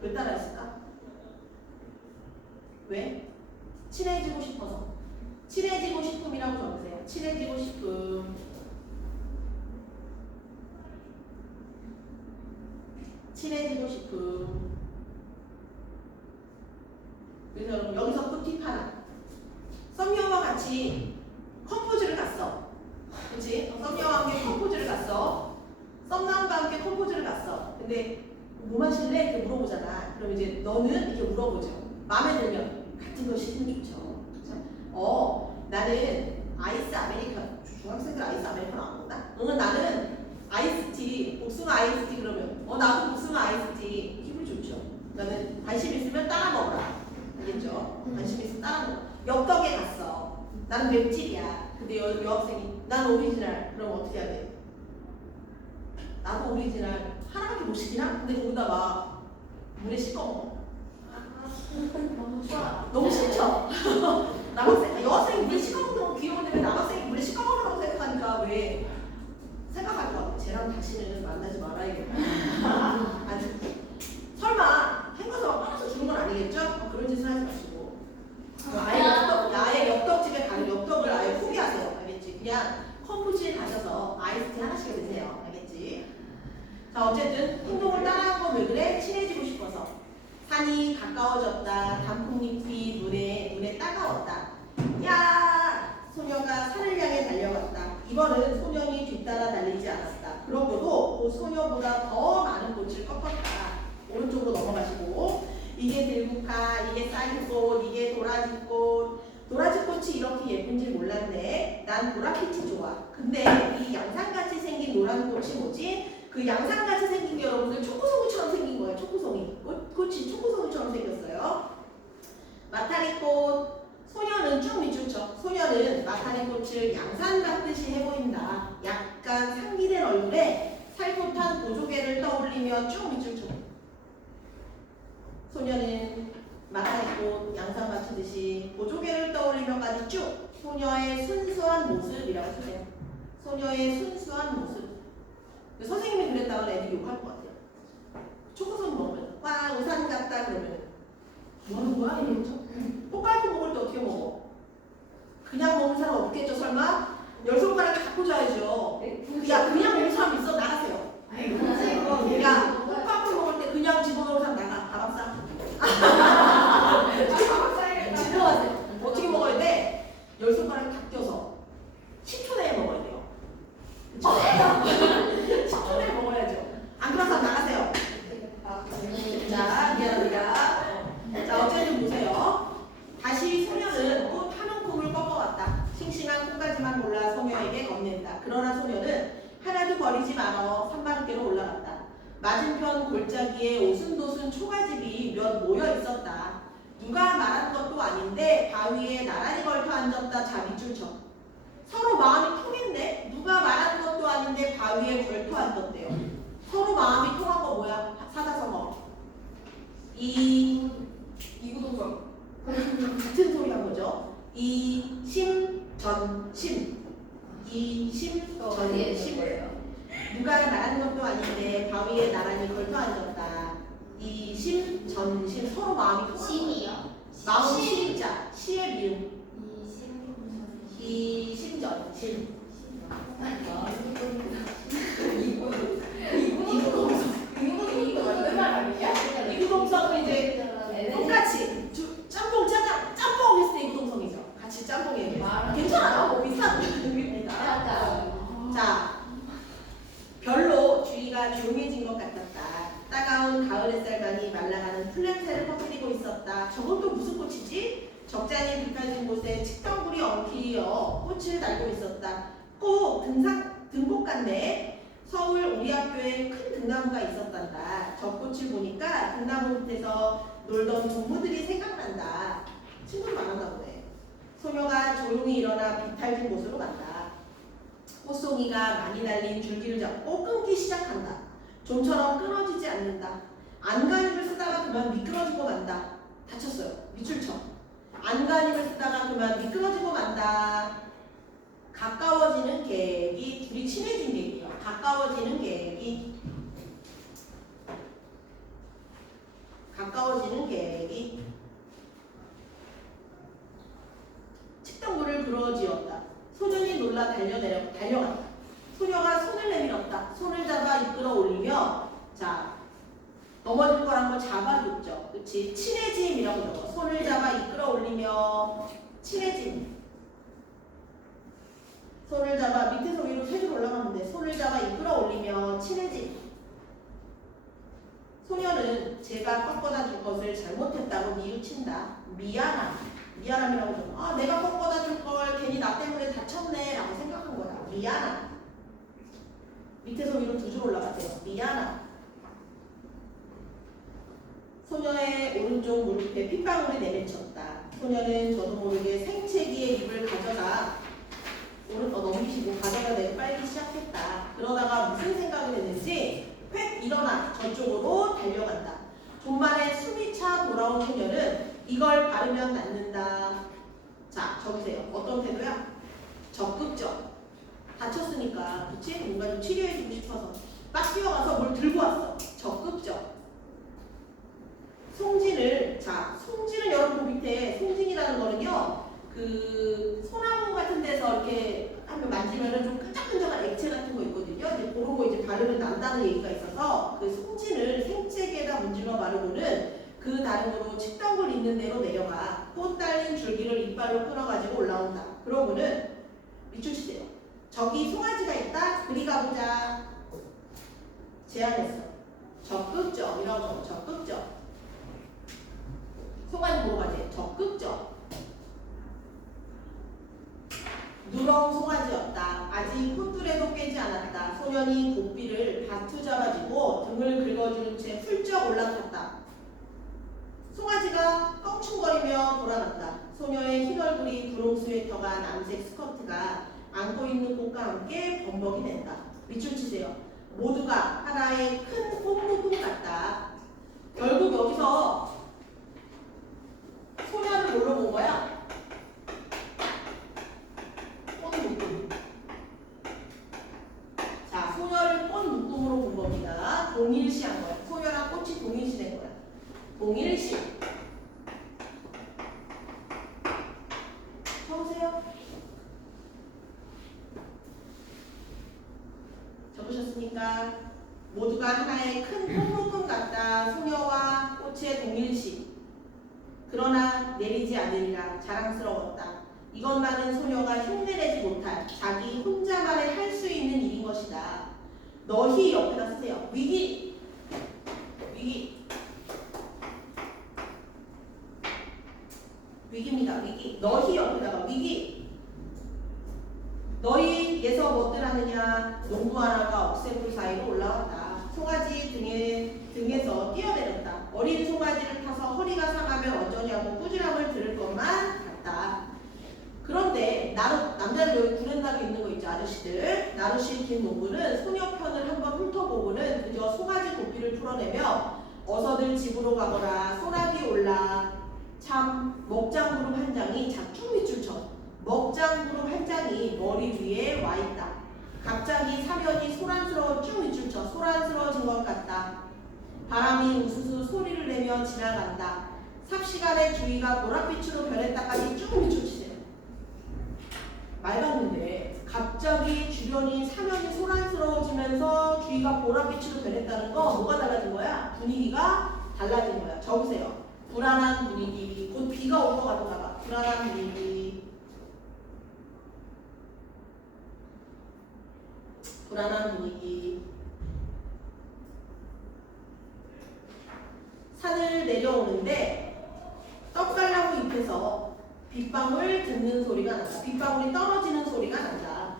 왜 따라했을까? 왜? 친해지고 싶어서. 친해지고 싶음이라고 적으세요. 친해지고 싶음. 친해지고 싶음. 그래서 여러분 여기서 꿀팁 하나. 썸녀와 같이 컴포즈를 갔어. 그치? 썸녀와 함께 컴포즈를 갔어. 썸남과 함께 컴포즈를 갔어. 근데 뭐 마실래? 이렇게 물어보잖아. 그럼 이제 너는 이렇게 물어보죠. 마음에 들면 같은 거 시키면 좋죠. 그렇죠? 나는 아이스 아메리카노. 중학생들 아이스 아메리카노 안 먹나? 나는 아이스티, 복숭아 아이스티. 그러면 나도 복숭아 아이스티. 기분 좋죠. 나는 관심 있으면 따라 먹어라. 알겠죠? 관심 있으면 따라 먹어. 엽떡에 갔어. 나는 맵찔이야. 근데 여학생이 난 오리지널. 그럼 어떻게 해야 돼? 나도 오리지널. 하나밖에 못 시키나? 근데 거기다 막 물에 씻어 먹어. 너무 좋아. 너무 싫죠? 여학생이 물에 씻어 먹는 거 귀여운데 왜 남학생이 물에 씻어 먹으라고 생각하니까 왜 생각할 것 같아. 쟤랑 다시는 만나지 말아야겠다. 아주 설마 헹궈서 빨아서 주는 건 아니겠죠? 그런 짓은 하지 마시고 아예 엽떡집에 가는 엽떡을 아예 포기하세요. 알겠지? 그냥 컴부지에 가셔서 아이스티 하나씩 드세요. 알겠지? 자, 어쨌든 행동을 따라한 건 왜 그래? 친해지고 싶어서. 산이 가까워졌다. 단풍잎이 눈에 따가웠다. 야! 소녀가 산을 향해 달려갔다. 이번은 소년이 뒤따라 달리지 않았다. 그러고도 그 소녀보다 더 많은 꽃을 꺾었다. 오른쪽으로 넘어가시고 이게 들국화, 이게 쌀꽃, 이게 도라지꽃. 도라지꽃이 이렇게 예쁜지 몰랐네. 난 보라빛이 좋아. 근데 이 양상같이 생긴 노란 꽃이 뭐지? 그 양상같이 생긴 게 여러분들 초코송이처럼 생긴 거예요. 초코송이. 꽃이 초코송이처럼 생겼어요. 마타리꽃. 소녀는 쭉 밑줄 쳐. 소녀는 마타리꽃을 양산 같듯이 해보인다. 약간 상기된 얼굴에 살못한 보조개를 떠올리며 쭉 밑줄 쳐. 소녀는 마타리꽃 양산 맞추듯이 보조개를 떠올리며까지 쭉. 소녀의 순수한 모습이라고 쓰세요. 소녀의 순수한 모습. 선생님이 그랬다고 애들이 욕할 것 같아요. 초코송이 먹으면 와 우산 같다 그러면 뭐 하는 거야? 이러죠. 꽃갈콘 먹을 때 어떻게 먹어? 그냥 먹는 사람 없겠죠 설마? 열 손가락에 갖고 자야죠. 야 그냥 먹는 사람 있어? 나가세요. 야 꽃갈콘 먹을 때 그냥 집어넣는 사람 나가. 가방 싸. 집어가세요. 어떻게 먹어야 돼? 열 손가락에 다 껴서 10초 내에 먹어야 돼요. 그쵸? 10초 내에 먹어야죠. 안 그런 사람 나가세요. 자, 미안합니다. 자, 어쨌든 보세요. 다시 소녀는 꽃 한 움큼을 꺾어왔다. 싱싱한 꽃가지만 몰라 소녀에게 건넨다. 그러나 소녀는 하나도 버리지 말어 산마루개로 올라갔다. 맞은편 골짜기에 오순도순 초가집이 몇 모여 있었다. 누가 말한 것도 아닌데 바위에 나란히 걸터 앉았다. 자, 밑줄 쳐. 서로 마음이 통했네? 누가 말한 것도 아닌데 바위에 걸터 앉았대요. 서로 마음이 통한 거 뭐야? 사자성어. 이구동성. 같은 소리 한 거죠. 이심전심. 이심전심. 누가 말한 것도 아닌데 바위에 나란히 걸터 앉았다. 이심전심. 서로 마음이 통한 거. 심이요? 마음 심자. 시의 미음. 이심전심. 이구동성은 이제 똑같이 짬뽕 짜장 짬뽕 했을 때 이구동성이죠. 같이 짬뽕이에요. 괜찮아요. 뭐 비슷한 의미입니다. 자, 별로 주위가 조용해진 것 같았다. 따가운 가을 햇살만이 말라가는 풀냄새를 퍼뜨리고 있었다. 저건 또 무슨 꽃이지? 적잖이 빗가진 곳에 측정불이 엉키어 꽃을 달고 있었다. 꼭 등꽃 같네. 서울 우리 학교에 큰 등나무가 있었단다. 저 꽃을 보니까 등나무 밑에서 놀던 동무들이 생각난다. 친구들 많았나 보네. 소녀가 조용히 일어나 비탈진 곳으로 간다. 꽃송이가 많이 달린 줄기를 잡고 끊기 시작한다. 좀처럼 끊어지지 않는다. 안간힘을 쓰다가 그만 미끄러지고 만다. 다쳤어요. 밑줄 쳐. 안간힘을 쓰다가 그만 미끄러지고 만다. 가까워지는 계획이 둘이 친해진 계획이에요. 가까워지는 계획이 측정물을 부러지었다. 소년이 놀라 달려갔다. 소녀가 손을 내밀었다. 손을 잡아 이끌어 올리며 자 넘어질 거란 걸 잡아줬죠. 그치? 친해짐이라고 적어. 손을 잡아 이끌어 올리며 친해짐. 손을 잡아 밑에서 위로 세 줄 올라가면 돼. 손을 잡아 이끌어 올리며 친해짐. 소녀는 제가 꺾어다 줄 것을 잘못했다고 뉘우친다. 미안함이라고 적어. 아 내가 꺾어다 줄 걸 괜히 나 때문에 다쳤네 라고 생각한 거야. 미안함. 밑에서 위로 두 줄 올라가세요. 미안함. 소녀의 오른쪽 무릎에 핏방울이 내리쳤다. 소녀는 저도 모르게 생채기의 입을 가져다 넘기시고 가져다 빨기 시작했다. 그러다가 무슨 생각을 했는지 획 일어나 저쪽으로 달려간다. 좀만에 숨이 차 돌아온 소녀는 이걸 바르면 낫는다. 자, 적으세요. 어떤 태도야? 적극적. 다쳤으니까, 그치? 뭔가 좀 치료해주고 싶어서 딱 뛰어가서 뭘 들고 왔어. 적극적. 송진을, 자, 송진은 여러분 그 밑에 송진이라는 거는요, 그 소나무 같은 데서 이렇게 한번 만지면은 좀 끈적끈적한 액체 같은 거 있거든요. 이제 그런 거 이제 바르면 난다는 얘기가 있어서 그 송진을 생채기에다 문질러 바르고는 그 다음으로 측정글 있는 대로 내려가. 꽃 달린 줄기를 이빨로 끊어가지고 올라온다. 그러고는 밑줄 치세요. 저기 송아지가 있다. 그리 가보자. 제안했어. 적극적 이런 거 적극적. 송아지 보고 가지. 적극적. 누렁 송아지였다. 아직 콧줄에도 깨지 않았다. 소년이 고삐를 바투 잡아주고 등을 긁어주는 채 훌쩍 올라탔다. 송아지가 껑충거리며 돌아갔다. 소녀의 흰 얼굴이 분홍 스웨터가 남색 스커트가 안고 있는 꽃과 함께 범벅이 낸다. 밑줄 치세요. 모두가 하나의 큰 꽃무금 같다. 결국 여기서 소녀를 뭘로 본 거야? 꽃묶음. 자, 소녀를 꽃묶음으로 본 겁니다. 동일시한 거야. 소녀랑 꽃이 동일시된 거야. 동일시. 쳐보세요. 적으셨습니까? 모두가 하나의 큰 꽃묶음 같다. 소녀와 꽃의 동일시. 그러나 내리지 않으리라. 자랑스러웠다. 이것만은 소녀가 흉내내지 못할 자기 혼자만의 할 수 있는 일인 것이다. 너희 옆에다 쓰세요. 위기. 위기. 위기입니다. 위기. 너희 옆에다가 위기. 너희에서 뭐들 하느냐. 농부 하나가 억새불 사이로 올라왔다. 송아지 등에서 뛰어내렸다. 어린 송아지를 타서 허리가 상하면 어쩌냐고 꾸지람을 들을 것만 같다. 그런데 남자를 여기 구른다고 있는 거 있죠, 아저씨들. 나루시 김농부는 소녀 편을 한번 훑어보고는 그저 송아지 고삐를 풀어내며 어서들 집으로 가거라. 소나기 올라. 참 먹장구름 한 장이 작중 밑줄 쳐. 먹장구름 한 장이 머리 위에 와 있다. 갑자기 사면이 소란스러워 쭉 밑줄 쳐. 소란스러워진 것 같다. 바람이 우수수 소리를 내며 지나간다. 삽시간에 주위가 보랏빛으로 변했다까지 쭉 밑줄 치세요. 맑았는데 갑자기 주변이 사면이 소란스러워지면서 주위가 보랏빛으로 변했다는 거 뭐가 달라진 거야? 분위기가 달라진 거야. 적으세요. 불안한 분위기. 곧 비가 올 것 같은가 봐. 불안한 분위기. 불안한 분위기. 산을 내려오는데 떡갈나무 잎에서 빗방울 듣는 소리가 난다. 빗방울이 떨어지는 소리가 난다.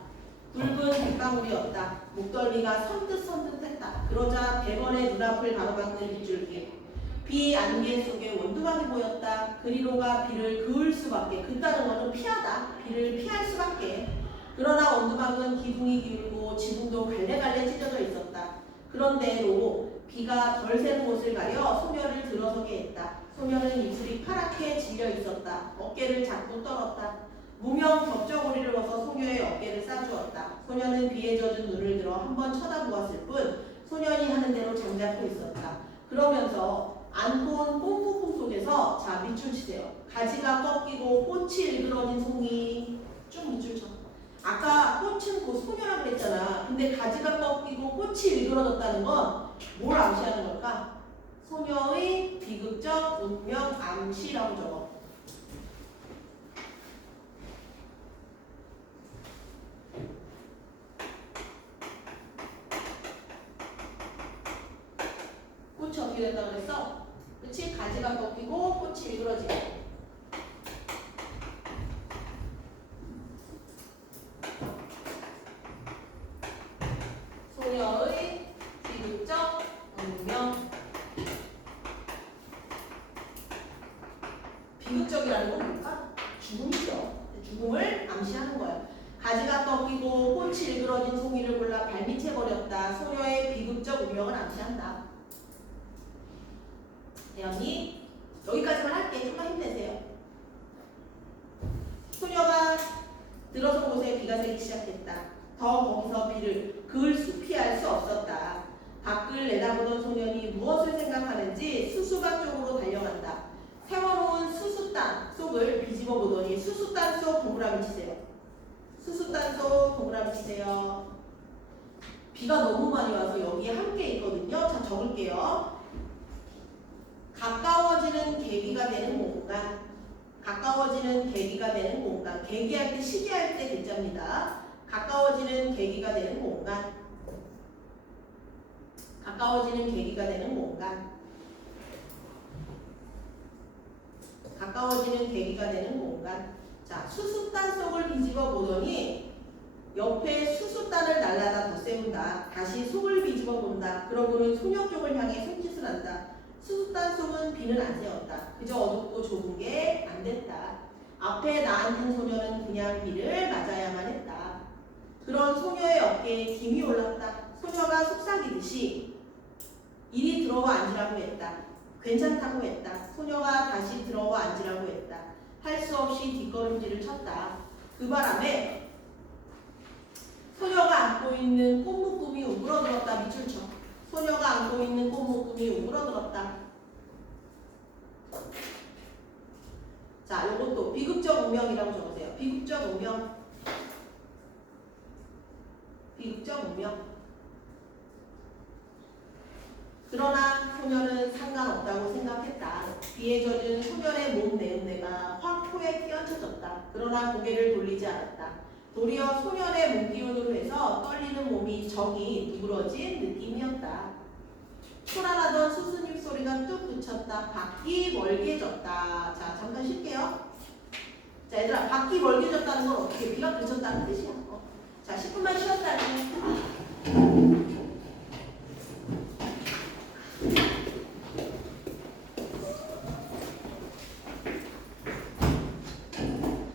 붉은 빗방울이었다. 목덜미가 선뜻선뜻했다. 그러자 백원의 눈앞을 가로막는 빗줄기. 비 안개 속에 원두막이 보였다. 그리로가 비를 그을 수밖에. 그따른 거는 피하다. 비를 피할 수밖에. 그러나 원두막은 기둥이 기울고 지붕도 갈래갈래 찢어져 있었다. 그런데로 비가 덜 새는 곳을 가려 소녀를 들어서게 했다. 소녀는 입술이 파랗게 질려 있었다. 어깨를 자꾸 떨었다. 무명 겹저고리를 벗어 소녀의 어깨를 싸주었다. 소녀는 비에 젖은 눈을 들어 한번 쳐다보았을 뿐 소년이 하는 대로 잠자코 있었다. 그러면서 안고 온 뽕뽕뽕 속에서 자 밑줄 치세요. 가지가 꺾이고 꽃이 일그러진 송이 쭉 밑줄 쳐. 아까 꽃은 곧 소녀라고 그랬잖아. 근데 가지가 꺾이고 꽃이 일그러졌다는 건 뭘 암시하는 걸까? 소녀의 비극적 운명 암시라고 적어. 꽃이 어떻게 된다고 그랬어? 그치? 가지가 꺾이고 꽃이 일그러지고. 소녀의 비극적 운명. 비극적이라는 건 뭘까? 죽음이죠. 죽음을 암시하는 거예요. 가지가 꺾이고 꽃이 일그러진 송이를 골라 발밑에 버렸다. 소녀의 비극적 운명을 암시한다. 대현이 여기까지만 할게. 좀만 힘내세요. 소녀가 들어선 곳에 비가 새기 시작했다. 더 거기서 비를 피할 수 없었다. 밖을 내다보던 소년이 무엇을 생각하는지 수수밭 쪽으로 달려간다. 세워놓은 수수단 속을 뒤집어 보더니 수수단 속 동그라미 치세요. 수수단 속 동그라미 치세요. 비가 너무 많이 와서 여기에 함께 있거든요. 자, 적을게요. 가까워지는 계기가 되는 공간. 가까워지는 계기가 되는 공간. 계기할 때 시기할 때 대자입니다. 가까워지는 계기가 되는 공간. 가까워지는 계기가 되는 공간. 가까워지는 계기가 되는 공간. 자, 수수단 속을 뒤집어 보더니 옆에 수수단을 날라다 덧세운다. 다시 속을 뒤집어 본다. 그러고는 소녀 쪽을 향해 손짓을 한다. 수수단 속은 비는 안 새었다. 그저 어둡고 좁은 게 안 됐다. 앞에 나앉은 소녀는 그냥 비를 맞아야만 했다. 그런 소녀의 어깨에 김이 올랐다. 소녀가 속삭이듯이 이리 들어와 앉으라고 했다. 괜찮다고 했다. 소녀가 다시 들어와 앉으라고 했다. 할 수 없이 뒷걸음질을 쳤다. 그 바람에 소녀가 안고 있는 꽃묶음이 우그러들었다. 밑줄 쳐. 소녀가 안고 있는 꽃묶음이 우그러들었다. 자, 요것도 비극적 운명이라고 적으세요. 비극적 운명. 비극적 운명. 그러나 소녀는 상관없다고 생각했다. 비에 젖은 소녀의 몸 내음새가 확 코에 끼얹혀졌다. 그러나 고개를 돌리지 않았다. 도리어 소년의 몸기운으로 해서 떨리는 몸이 정이 누그러진 느낌이었다. 초라하던 수수님 소리가 뚝 그쳤다. 밖이 멀게졌다. 자, 잠깐 쉴게요. 자, 얘들아, 밖이 멀게졌다는 건 어떻게 비가 그쳤다는 뜻이야. 자, 10분만 쉬었다.